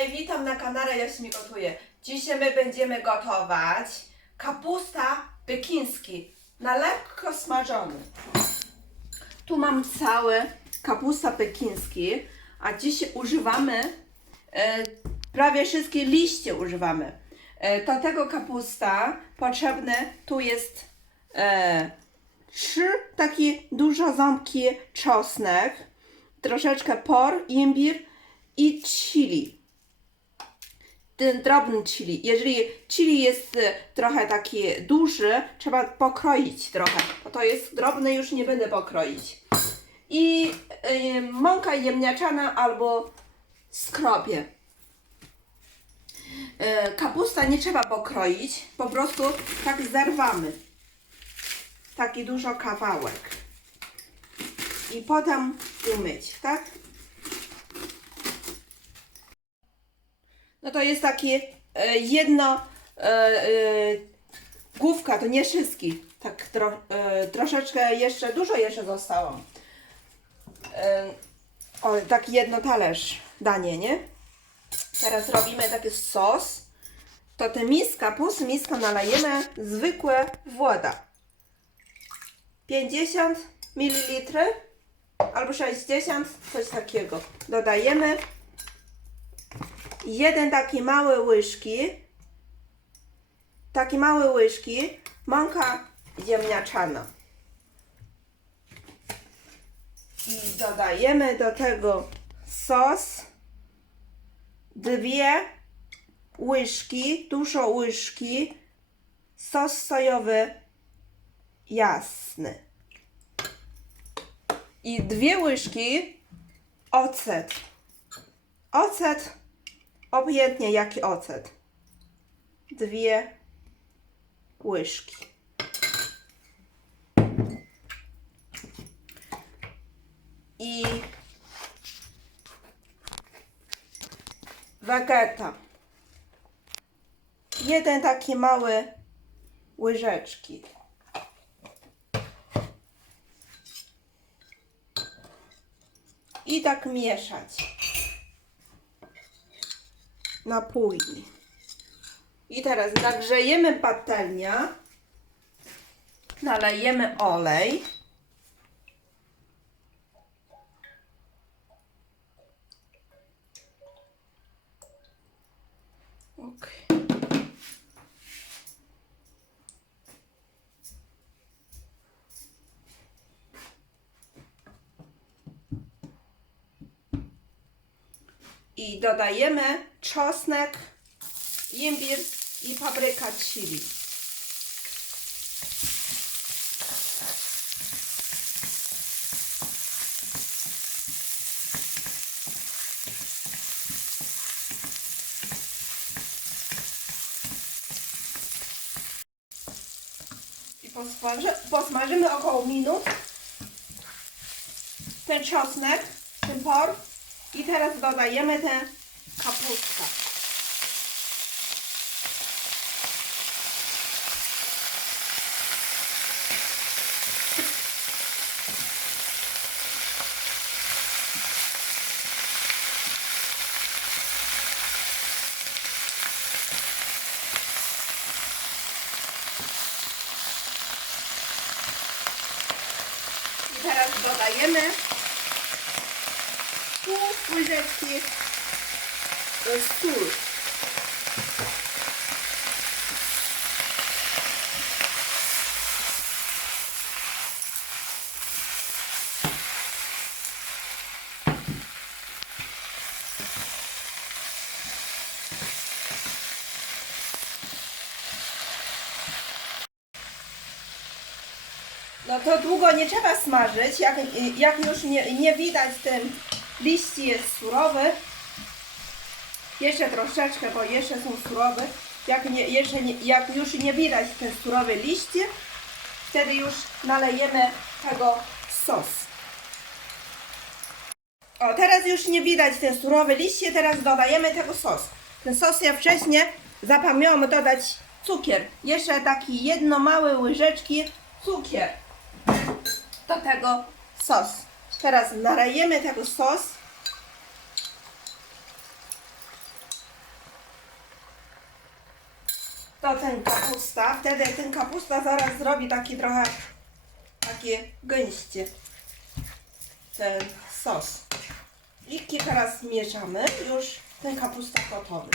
Hej, witam na kanale Jaśmi Gotuje. Dzisiaj my będziemy gotować kapusta pekiński na lekko smażony. Tu mam cały kapusta pekiński, a dzisiaj używamy e, prawie wszystkie liście używamy. E, do tego kapusta potrzebne tu jest e, trzy takie duże ząbki czosnek, troszeczkę por, imbir i chili. Ten drobny chili. Jeżeli chili jest e, trochę taki duży, trzeba pokroić trochę. Bo to jest drobny, już nie będę pokroić. I e, mąka ziemniaczana albo skropie. E, kapusta nie trzeba pokroić, po prostu tak zerwamy. Taki dużo kawałek. I potem umyć, tak? No to jest takie jedno e, e, główka, to nie wszystkie. Tak tro, e, troszeczkę jeszcze, dużo jeszcze zostało. O, tak jedno talerz danie, nie? Teraz robimy taki sos. To te miska, pół miska nalejemy zwykłe woda. 50 ml albo 60, coś takiego. Dodajemy jeden taki mały łyżki, taki mały łyżki mąka ziemniaczana. I dodajemy do tego sos, dwie łyżki, dużo łyżki, sos sojowy jasny. I dwie łyżki ocet. Ocet obojętnie jaki ocet. Dwie łyżki. I wegeta. Jeden taki mały łyżeczki. I tak mieszać napójni. I teraz nagrzejemy patelnię, nalejemy olej. I dodajemy czosnek, imbir i papryka chili. I posmaży, posmażymy około minut ten czosnek, ten por i teraz dodajemy tę kapustę. I teraz dodajemy pół łyżeczki sól. No to długo nie trzeba smażyć, jak, jak już nie, nie widać ten liści jest surowy. Jeszcze troszeczkę, bo jeszcze są surowe. Jak, nie, jeszcze nie, jak już nie widać te surowe liście, wtedy już nalejemy tego sos. O, teraz już nie widać te surowe liście, teraz dodajemy tego sos. Ten sos ja wcześniej zapomniałam dodać cukier. Jeszcze taki jedno małe łyżeczki cukier do tego sos. Teraz nalejemy tego sos. To ten kapusta. Wtedy ten kapusta zaraz zrobi taki trochę takie gęście ten sos. I kilka raz mieszamy. Już ten kapusta gotowy.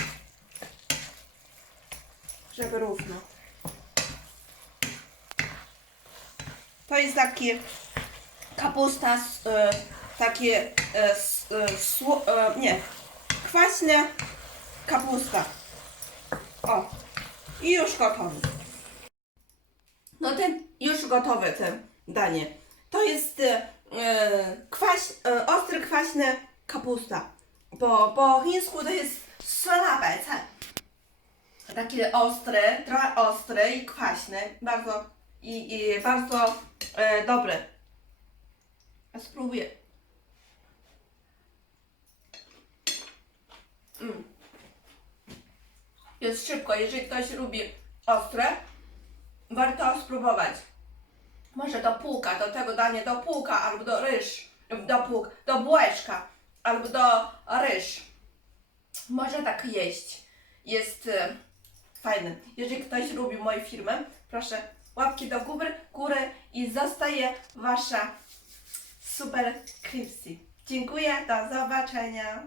Żeby równo. To jest takie kapusta, e, takie e, e, e, nie, kwaśne kapusta. O, i już gotowy. No ten już gotowe to danie. To jest yy, kwaś, e, yy, ostry kwaśny kapusta. Po, po chińsku to jest sola bajca. Taki ostry, trochę ostry i kwaśny. Bardzo, i, i bardzo e, yy, dobry. Spróbuję. Mm. Jest szybko. Jeżeli ktoś lubi ostre, warto spróbować. Może do półka, do tego dania do półka, albo do ryż, do półka, do bułeczka, albo do ryż. Może tak jeść. Jest e, fajny. Jeżeli ktoś lubi moją firmę, proszę łapki do góry, góry i zostaje wasza super Kripsy. Dziękuję, do zobaczenia.